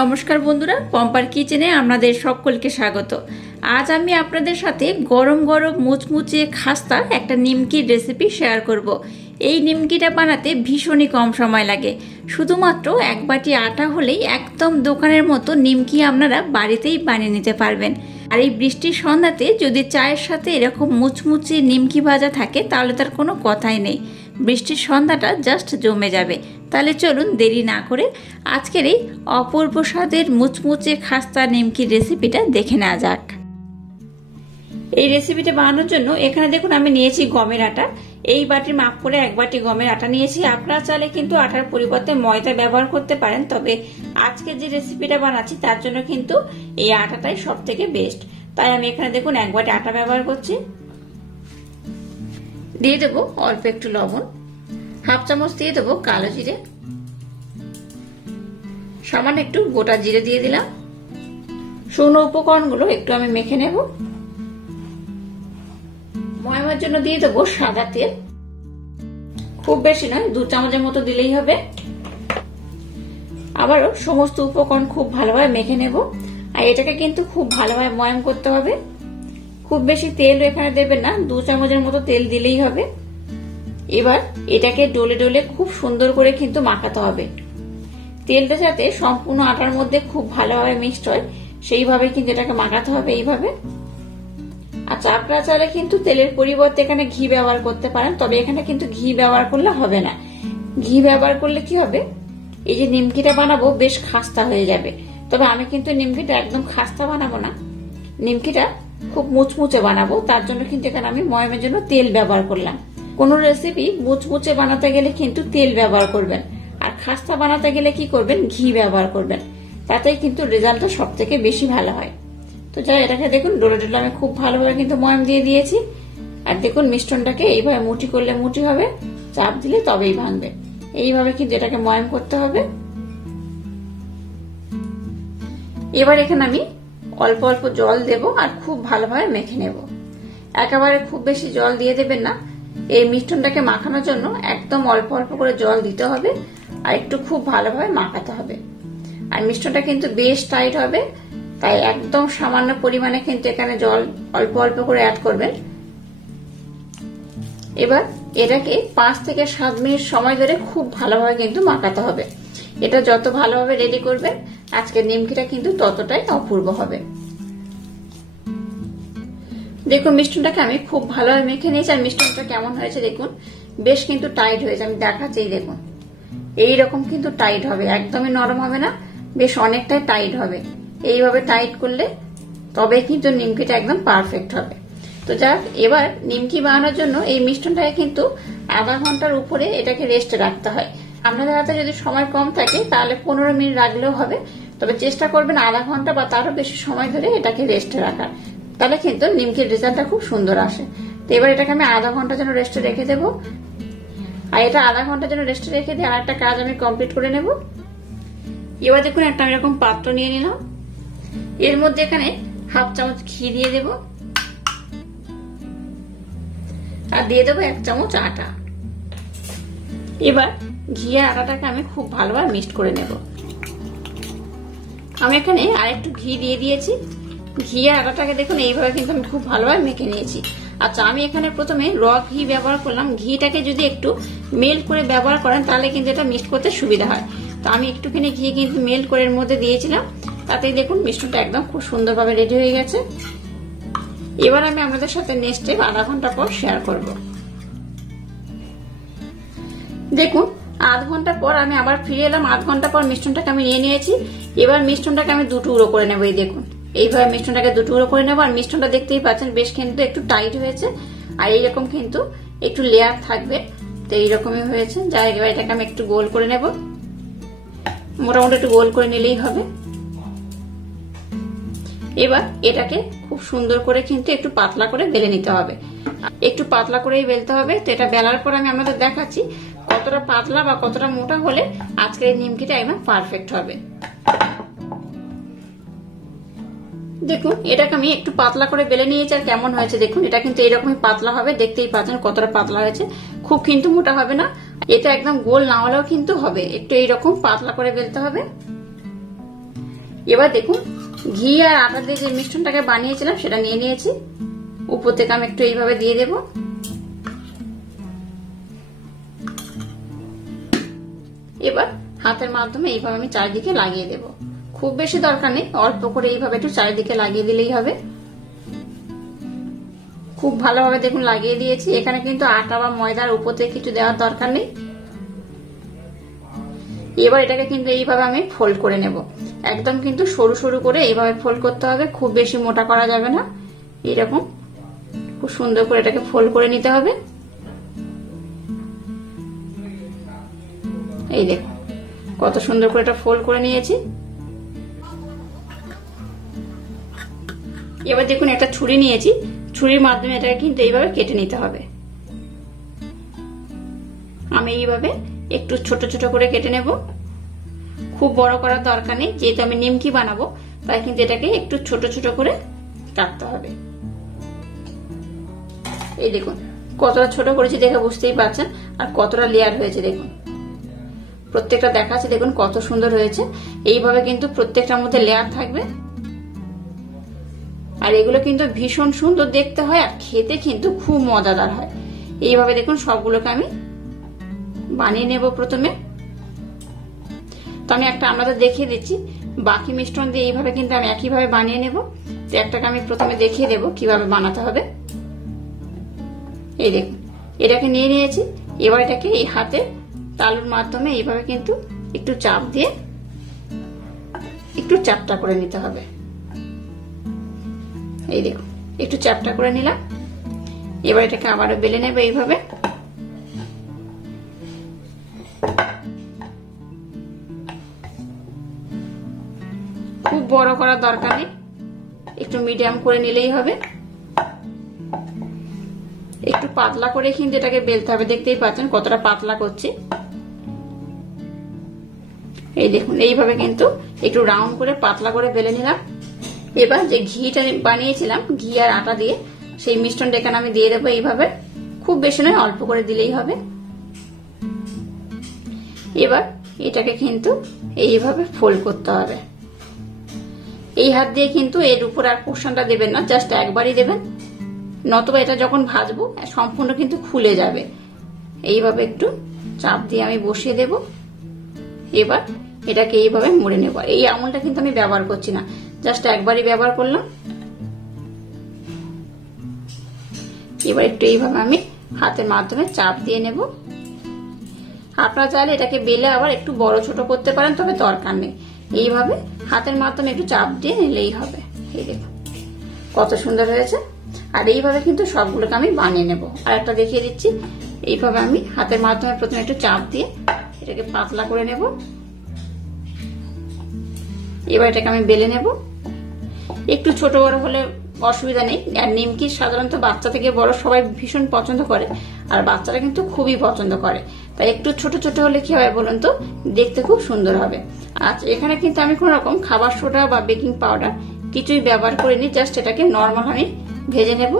নমস্কার বন্ধুরা, পম্পার কিচেনে আপনাদের সকলকে স্বাগত। আজ আমি আপনাদের সাথে গরম গরম মুচমুচে খাস্তা একটা নিমকির রেসিপি শেয়ার করব। এই নিমকিটা বানাতে ভীষণই কম সময় লাগে। শুধুমাত্র এক বাটি আটা হলেই একদম দোকানের মতো নিমকি আপনারা বাড়িতেই বানিয়ে নিতে পারবেন। আর এই বৃষ্টির সন্ধ্যাতে যদি চায়ের সাথে এরকম মুচমুচে নিমকি ভাজা থাকে তাহলে তার কোনো কথাই নেই। বৃষ্টির সন্ধ্যাটা জাস্ট জমে যাবে। তাহলে চলুন দেরি না করে আজকের এই অপূর্ব স্বাদের মুচমুচে খাস্তা নিমকির রেসিপিটা দেখে নেওয়া যাক। এই রেসিপিটা বানানোর জন্য এখানে দেখুন আমি নিয়েছি গমের আটা। এই বাটির মাপ করে এক বাটি গমের আটা নিয়েছি। আপনারা চাইলে কিন্তু আটার পরিবর্তে ময়দা ব্যবহার করতে পারেন, তবে আজকে যে রেসিপিটা বানাচ্ছি তার জন্য কিন্তু এই আটাটাই সব থেকে বেস্ট। তাই আমি এখানে দেখুন এক বাটি আটা ব্যবহার করছি। দিয়ে দেবো অল্প একটু লবণ, হাফ চামচ দিয়ে দেবো কালো জিরে, সামান্য একটু গোটা জিরে দিয়ে দিলাম। শুকনো উপকরণগুলো একটু আমি মেখে নেব। ময়মের জন্য দিয়ে দেবো সাদা তেল, খুব বেশি নয়, 2 চামচের মতো দিলেই হবে। আবারও সমস্ত উপকরণ খুব ভালোভাবে মেখে নেব। আর এটাকে কিন্তু খুব ভালোভাবে ময়ম করতে হবে। খুব বেশি তেল এখানে দেবেন না, 2 চামচের মতো তেল দিলেই হবে। এবার এটাকে ডলে ডলে খুব সুন্দর করে কিন্তু মাখাতে হবে। তেলটা যাতে সম্পূর্ণ আটার মধ্যে খুব ভালোভাবে মিক্সড হয় সেইভাবে কিন্তু এটাকে মাখাতে হবে এইভাবে। আচ্ছা, আপনারা চাইলে কিন্তু তেলের পরিবর্তে এখানে ঘি ব্যবহার করতে পারেন, তবে এখানে কিন্তু ঘি ব্যবহার করলে হবে না। ঘি ব্যবহার করলে কি হবে, এই যে নিমকিটা বানাবো বেশ খাস্তা হয়ে যাবে। তবে আমি কিন্তু নিমকিটা একদম খাস্তা বানাবো না, নিমকিটা খুব মুচমুচে বানাবো। তার জন্য কিন্তু এখানে আমি ময়মের জন্য তেল ব্যবহার করলাম। কোন রেসিপি মুচমুচে বানাতে গেলে কিন্তু তেল ব্যবহার করবেন, আর খাস্তা বানাতে গেলে কি করবেন, ঘি ব্যবহার করবেন। তাতেই কিন্তু রেজাল্টটা সব থেকে বেশি ভালো হয়। তো যাই, এটাকে দেখুন ডলে ডলে আমি খুব ভালোভাবে কিন্তু ময়ম দিয়ে দিয়েছি। আর দেখুন মিশ্রণটাকে এইভাবে মুঠি করলে মুঠি হবে, চাপ দিলে তবেই ভাঙবে। এইভাবে কিন্তু এটাকে ময়ম করতে হবে। এবার এখানে আমি অল্প অল্প জল দেব আর খুব ভালোভাবে মেখে নেব। একেবারে খুব বেশি জল দিয়ে দেবেন না। এই মিশ্রণটাকে মাখানোর জন্য একদম অল্প অল্প করে জল দিতে হবে আর একটু খুব ভালোভাবে মাখাতে হবে। আর মিশ্রণটা কিন্তু বেশ টাইট হবে, তাই একদম সামান্য পরিমাণে কিন্তু এখানে জল অল্প অল্প করে অ্যাড করবেন। এবার এটাকে 5 থেকে 7 মিনিট সময় ধরে খুব ভালোভাবে কিন্তু মাখাতে হবে। এটা যত ভালোভাবে রেডি করবেন আজকের নিমকিটা কিন্তু ততটাই অপূর্ব হবে। দেখুন মিশ্রণটাকে আমি খুব ভালোভাবে মেখে নিয়েছি। আর মিশ্রণটা কেমন হয়েছে দেখুন, বেশ কিন্তু টাইট হয়েছে। আমি দেখাচ্ছি, দেখুন এইরকম কিন্তু টাইট হবে, একদমই নরম হবে না, বেশ অনেকটাই টাইট হবে। এইভাবে টাইট করলে তবে কিন্তু নিমকিটা একদম পারফেক্ট হবে। তো যাক, এবার নিমকি বানানোর জন্য এই মিশ্রণটাকে কিন্তু আধা ঘন্টার উপরে এটাকে রেস্টে রাখতে হয়। আপনাদের হাতে যদি সময় কম থাকে তাহলে 15 মিনিট রাখলেও হবে, তবে চেষ্টা করবেন আধা ঘন্টা বা তারও বেশি সময় ধরে এটাকে রেস্টে রাখার, তাহলে কিন্তু নিমকির রেজাল্টটা খুব সুন্দর আসে। তো এবার এটাকে আমি আধা ঘন্টার জন্য রেস্টে রেখে দেবো। আর এটা আধা ঘন্টার জন্য রেস্টে রেখে দিয়ে আর একটা কাজ আমি কমপ্লিট করে নেব। এবার দেখুন একটা আমি এরকম পাত্র নিয়ে নিলাম। এর মধ্যে এখানে হাফ চামচ ঘি দিয়ে দেব আর দিয়ে দেবো 1 চামচ আটা। এবার ঘি আর আটাটাকে আমি খুব ভালোভাবে মিক্সড করে নেব। আমি এখানে আর একটু ঘি দিয়ে দিয়েছি। ঘি আর আটাটাকে দেখুন এইভাবে কিন্তু আমি খুব ভালোভাবে মেখে নিয়েছি। আচ্ছা, আমি এখানে প্রথমে র ঘি ব্যবহার করলাম। ঘিটাকে যদি একটু মেল্ট করে ব্যবহার করেন তাহলে কিন্তু এটা মিক্সড করতে সুবিধা হয়। তো আমি একটুখানি ঘি কিন্তু মেল্ট করে এর মধ্যে দিয়েছিলাম, তাতেই দেখুন মিশ্রণটা একদম খুব সুন্দরভাবে রেডি হয়ে গেছে। এবার আমি আপনাদের সাথে নেক্সট স্টেপ আধা ঘন্টা পর শেয়ার করব। দেখুন আধ ঘন্টা পর আমি আবার ফিরে এলাম। আধ ঘন্টা পর মিশ্রণটাকে আমি নিয়ে নিয়েছি। এবার মিশ্রণটাকে আমি 2 টুকরো করে নেবো। এই দেখুন এইভাবে মিশ্রণটাকে 2 টুকরো করে নেবো। আর মিশ্রণটা দেখতেই পাচ্ছেন বেশ কিন্তু একটু টাইট হয়েছে, আর এইরকম কিন্তু একটু লেয়ার থাকবে। তো এইরকমই হয়েছে। যাই, এবার এটাকে আমি একটু গোল করে নেব। মোটামুটি একটু গোল করে নিলেই হবে। এবার এটাকে খুব সুন্দর করে কিন্তু একটু পাতলা করে বেলে নিতে হবে। একটু পাতলা করেই বেলতে হবে। তো এটা বেলার পর আমি আপনাদের দেখাচ্ছি কতটা পাতলা বা কতটা মোটা হলে আজকের এই নিমকিটা একদম পারফেক্ট হবে। দেখুন এটাকে আমি একটু পাতলা করে বেলে নিয়েছি। আর কেমন হয়েছে দেখুন, এটা কিন্তু এরকমই পাতলা হবে। দেখতেই পাচ্ছেন কতটা পাতলা হয়েছে, খুব কিন্তু মোটা হবে না। এটা একদম গোল না হলেও কিন্তু হবে, একটু এইরকম পাতলা করে বেলতে হবে। এবার দেখুন ঘি আর আটা দিয়ে যে মিশ্রণটাকে বানিয়েছিলাম সেটা নিয়ে নিয়েছি। উপর থেকে আমি একটু এইভাবে দিয়ে দেব। এবার হাতের মাধ্যমে এইভাবে আমি চারিদিকে লাগিয়ে দেব। খুব বেশি দরকার নেই, অল্প করে এইভাবে একটু চারিদিকে লাগিয়ে দিলেই হবে। খুব ভালোভাবে দেখুন লাগিয়ে দিয়েছি। এখানে কিন্তু আটা বা ময়দার উপর থেকে কিছু দেওয়ার দরকার নেই। এবার এটাকে কিন্তু এইভাবে আমি ফোল্ড করে নেব। একদম কিন্তু সরু সরু করে এইভাবে ফোল্ড করতে হবে, খুব বেশি মোটা করা যাবে না। এরকম খুব সুন্দর করে এটাকে ফোল্ড করে নিতে হবে। এই দেখুন কত সুন্দর করে এটা ফোল্ড করে নিয়েছি। এবার দেখুন একটা ছুরি নিয়েছি, ছুরির মাধ্যমে এটাকে কিন্তু এইভাবে কেটে নিতে হবে। আমি এইভাবে একটু ছোট ছোট করে কেটে নেব। খুব বড় করার দরকার নেই, যেহেতু আমি নিমকি বানাবো তাই কিন্তু এটাকে একটু ছোট ছোট করে কাটতে হবে। এই দেখুন কতটা ছোট করেছি দেখে বুঝতেই পারছেন, আর কতটা লেয়ার হয়েছে দেখুন। প্রত্যেকটা দেখাচ্ছে দেখুন কত সুন্দর হয়েছে। এইভাবে কিন্তু প্রত্যেকটার মধ্যে লেয়ার থাকবে, আর এগুলো কিন্তু ভীষণ সুন্দর দেখতে হয় আর খেতে কিন্তু খুব মজাদার হয়। এইভাবে দেখুন সবগুলোকে আমি বানিয়ে নেব। প্রথমে তো আমি একটা আপনাদের দেখিয়ে দিচ্ছি, বাকি মিশ্রণ দিয়ে এইভাবে কিন্তু আমি একইভাবে বানিয়ে নেব। তো একটাকে আমি প্রথমে দেখিয়ে দেব কিভাবে বানাতে হবে। এই দেখুন এটাকে নিয়ে নিয়েছি। এবার এটাকে এই হাতে তালুর মাধ্যমে এইভাবে কিন্তু একটু চাপ দিয়ে একটু চাপটা করে নিতে হবে। এই দেখুন একটু চাপটা করে নিলাম। এবার এটাকে আবারও বেলে নেব এইভাবে। খুব বড় করার দরকার নেই, একটু মিডিয়াম করে নিলেই হবে। একটু পাতলা করে কিন্তু এটাকে বেলতে হবে, দেখতেই পাচ্ছেন কতটা পাতলা করছি। এই দেখুন এইভাবে কিন্তু একটু রাউন্ড করে পাতলা করে বেলে নিলাম। এবার যে ঘিটা বানিয়েছিলাম ঘি আর আটা দিয়ে, সেই মিশ্রণটা এখানে আমি দিয়ে দেবো এইভাবে। খুব বেশি নয়, অল্প করে দিলেই হবে। এবার এটাকে কিন্তু এইভাবে ফোল্ড করতে হবে। এই হাত দিয়ে কিন্তু এর উপর আর পোর্শনটা দেবেন না, জাস্ট একবারই দেবেন, নতুবা এটা যখন ভাজবো সম্পূর্ণ কিন্তু খুলে যাবে। এইভাবে একটু চাপ দিয়ে আমি বসিয়ে দেব। এবার এটাকে এইভাবে মুড়ে নেব। এই আমুলটা কিন্তু আমি ব্যবহার করছি না, জাস্ট একবারই ব্যবহার করলাম। এবার একটু এইভাবে আমি হাতের মাধ্যমে চাপ দিয়ে নেব। আপনারা চাইলে এটাকে বেলে আবার একটু বড় ছোট করতে পারেন, তবে দরকার নেই। এইভাবে হাতের মাধ্যমে একটু চাপ দিয়ে নিলেই হবে। এই দেখুন কত সুন্দর হয়েছে। আর এইভাবে কিন্তু সবগুলোকে আমি বানিয়ে নেব। আর একটা দেখিয়ে দিচ্ছি, এইভাবে আমি হাতের মাধ্যমে প্রথমে একটু চাপ দিয়ে এটাকে পাতলা করে নেব। এবার এটাকে আমি বেলে নেব। একটু ছোট বড় হলে অসুবিধা নেই। আর নিমকি সাধারণত বাচ্চা থেকে বড় সবাই ভীষণ পছন্দ করে, আর বাচ্চারা কিন্তু খুবই পছন্দ করে। তাই একটু ছোট ছোট হলে কি হয় বলুন তো, দেখতে খুব সুন্দর হবে। আচ্ছা এখানে কিন্তু আমি কোন রকম খাবার সোডা বা বেকিং পাউডার কিছুই ব্যবহার করিনি, জাস্ট এটাকে নর্মাল আমি ভেজে নেব।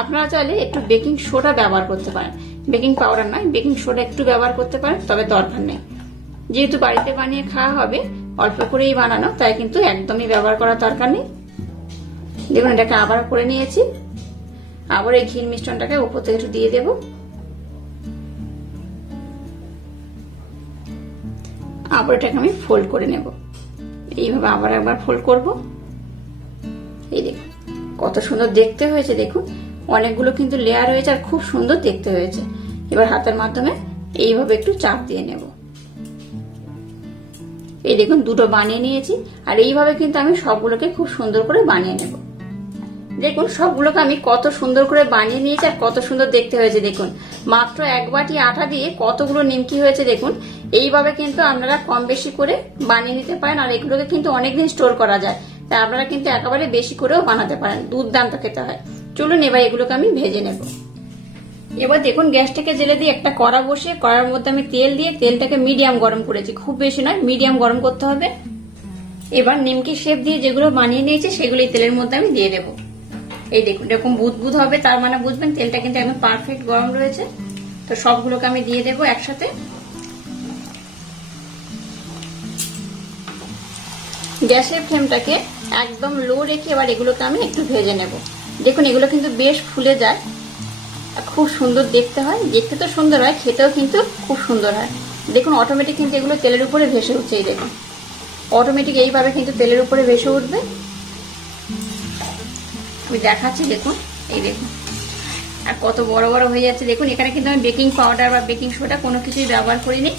আপনারা চাইলে একটু বেকিং সোডা ব্যবহার করতে পারেন, বেকিং পাউডার নয়, বেকিং সোডা একটু ব্যবহার করতে পারেন, তবে দরকার নেই। যেহেতু বাড়িতে বানিয়ে খাওয়া হবে, অল্প করেই বানানো, তাই কিন্তু একদমই ব্যবহার করার দরকার নেই। দেখুন এটাকে আবার করে নিয়েছি। আবার এই ঘির মিশ্রণটাকে উপর থেকে একটু দিয়ে দেব। আবার এটাকে আমি ফোল্ড করে নেব। এইভাবে আবার একবার ফোল্ড করব। এই দেখুন কত সুন্দর দেখতে হয়েছে। দেখুন অনেকগুলো কিন্তু লেয়ার হয়েছে আর খুব সুন্দর দেখতে হয়েছে। এবার হাতের মাধ্যমে এইভাবে একটু চাপ দিয়ে নেব। এই দেখুন দুটো বানিয়ে নিয়েছি। আর এইভাবে কিন্তু আমি সবগুলোকে খুব সুন্দর করে বানিয়ে নেব। দেখুন সবগুলোকে আমি কত সুন্দর করে বানিয়ে নিয়েছি আর কত সুন্দর দেখতে হয়েছে। দেখুন মাত্র এক বাটি আটা দিয়ে কতগুলো নিমকি হয়েছে। দেখুন এইভাবে কিন্তু আপনারা কম বেশি করে বানিয়ে নিতে পারেন, আর এগুলোকে কিন্তু অনেকদিন স্টোর করা যায়। তাই আপনারা কিন্তু একেবারে বেশি করেও বানাতে পারেন, দুর্দান্ত খেতে হয়। চলুন এবার এগুলোকে আমি ভেজে নেব। এবার দেখুন গ্যাসটাকে জেলে দিয়ে একটা কড়া বসিয়ে কড়ার মধ্যে আমি তেল দিয়ে তেলটাকে মিডিয়াম গরম করেছি, খুব বেশি নয়, মিডিয়াম গরম করতে হবে। এবার নিমকি শেপ দিয়ে যেগুলো বানিয়ে নিয়েছি সেগুলো তেলের মধ্যে আমি দিয়ে দেবো। এই দেখুন এরকম বুদবুদ হবে, তার মানে বুঝবেন তেলটা কিন্তু একদম পারফেক্ট গরম রয়েছে। তো সবগুলোকে আমি দিয়ে দেবো একসাথে। গ্যাসের ফ্লেমটাকে একদম লো রেখে এবার এগুলোকে আমি একটু ভেজে নেব। দেখুন এগুলো কিন্তু বেশ ফুলে যায়, খুব সুন্দর দেখতে হয়, দেখতে তো সুন্দর হয়, খেতেও কিন্তু খুব সুন্দর হয়। দেখুন অটোমেটিক কিন্তু এগুলো তেলের উপরে ভেসে উঠছে, এই দেখুন অটোমেটিক এইভাবে কিন্তু তেলের উপরে ভেসে উঠবে। আমি দেখাচ্ছি, দেখুন এই দেখুন আর কত বড় বড় হয়ে যাচ্ছে। দেখুন এখানে কিন্তু আমি বেকিং পাউডার বা বেকিং সোডা কোনো কিছুই ব্যবহার করিনি,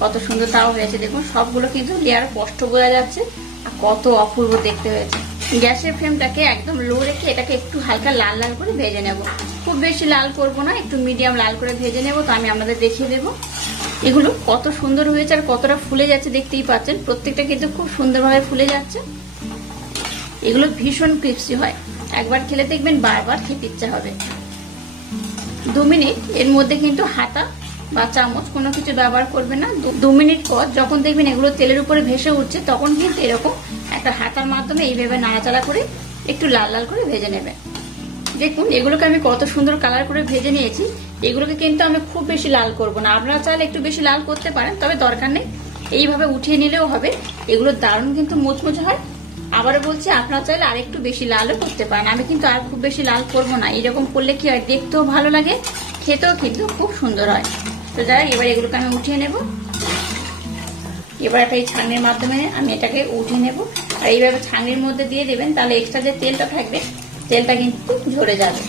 কত সুন্দর তাও হয়েছে। দেখুন সবগুলো কিন্তু লেয়ার স্পষ্ট বোঝা যাচ্ছে আর কত অপূর্ব দেখতে হয়েছে। গ্যাসের ফ্লেমটাকে একদম লো রেখে এটাকে একটু হালকা লাল লাল করে ভেজে নেব। খুব বেশি লাল করব না, একটু মিডিয়াম লাল করে ভেজে নেব। তো আমি আপনাদের দেখিয়ে দেবো এগুলো কত সুন্দর হয়েছে আর কতটা ফুলে যাচ্ছে, দেখতেই পাচ্ছেন প্রত্যেকটা কিন্তু খুব সুন্দরভাবে ফুলে যাচ্ছে। এগুলো ভীষণ ক্রিস্পি হয়, একবার খেলে দেখবেন বারবার খেতে ইচ্ছা হবে। 2 মিনিট এর মধ্যে কিন্তু হাতা বা চামচ কোনো কিছু ব্যবহার করবে না। 2 মিনিট পর যখন দেখবেন এগুলো তেলের উপরে ভেসে উঠছে, তখন কিন্তু এরকম একটা হাতার মাধ্যমে এইভাবে নাড়াচাড়া করে একটু লাল লাল করে ভেজে নেবে। দেখুন এগুলোকে আমি কত সুন্দর কালার করে ভেজে নিয়েছি। এগুলোকে কিন্তু আমি খুব বেশি লাল করব না, আপনারা চাইলে একটু বেশি লাল করতে পারেন, তবে দরকার নেই, এইভাবে উঠিয়ে নিলেও হবে। এগুলো দারুণ কিন্তু মুচমুচে হয়। আবারও বলছি আপনারা চাইলে আর একটু বেশি লালও করতে পারেন, আমি কিন্তু আর খুব বেশি লাল করব না। এরকম করলে কি হয়, দেখতেও ভালো লাগে, খেতেও কিন্তু খুব সুন্দর হয়। তো যাই এবার এগুলোকে আমি উঠিয়ে নেব। এবার একটা এই ছাঁকনির মাধ্যমে আমি এটাকে উঠিয়ে নেব। আর এইভাবে ছাঁকনির মধ্যে দিয়ে দেবেন, তাহলে এক্সট্রা যে তেলটা থাকবে তেলটা কিন্তু ঝরে যাবে।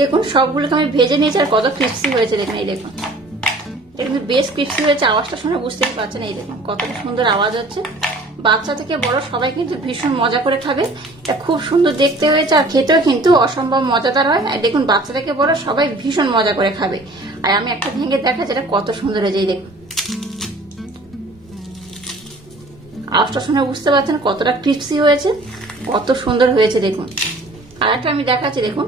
দেখুন সবগুলোকে আমি ভেজে নিয়েছি আর কত ক্রিস্পি হয়েছে দেখুন। এই দেখুন এটা কিন্তু বেশ ক্রিস্পি হয়েছে, আওয়াজটা শুনে বুঝতেই পারছেন। এই দেখুন কতটা সুন্দর আওয়াজ হচ্ছে। বাচ্চা থেকে বড় সবাই কিন্তু ভীষণ মজা করে খাবে। এটা খুব সুন্দর দেখতে হয়েছে আর খেতেও কিন্তু অসম্ভব মজাদার হয়। আর দেখুন বাচ্চা থেকে বড় সবাই ভীষণ মজা করে খাবে। আর আমি একটা ভেঙে দেখাচ্ছি এটা কত সুন্দর হয়েছে। এই দেখুন আওয়াজটা শুনে বুঝতে পারছেন কতটা ক্রিস্পি হয়েছে, কত সুন্দর হয়েছে দেখুন। আর একটা আমি দেখাচ্ছি দেখুন।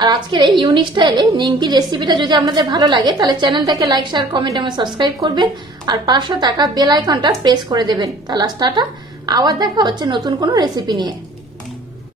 আর আজকের এই ইউনিক স্টাইলে নিমকি রেসিপিটা যদি আপনাদের ভালো লাগে, তাহলে চ্যানেলটাকে লাইক শেয়ার কমেন্ট এবং সাবস্ক্রাইব করবেন আর পাশে থাকা বেল আইকনটা প্রেস করে দেবেন। তাহলে টাটা, আবার দেখা হচ্ছে নতুন কোনো রেসিপি নিয়ে।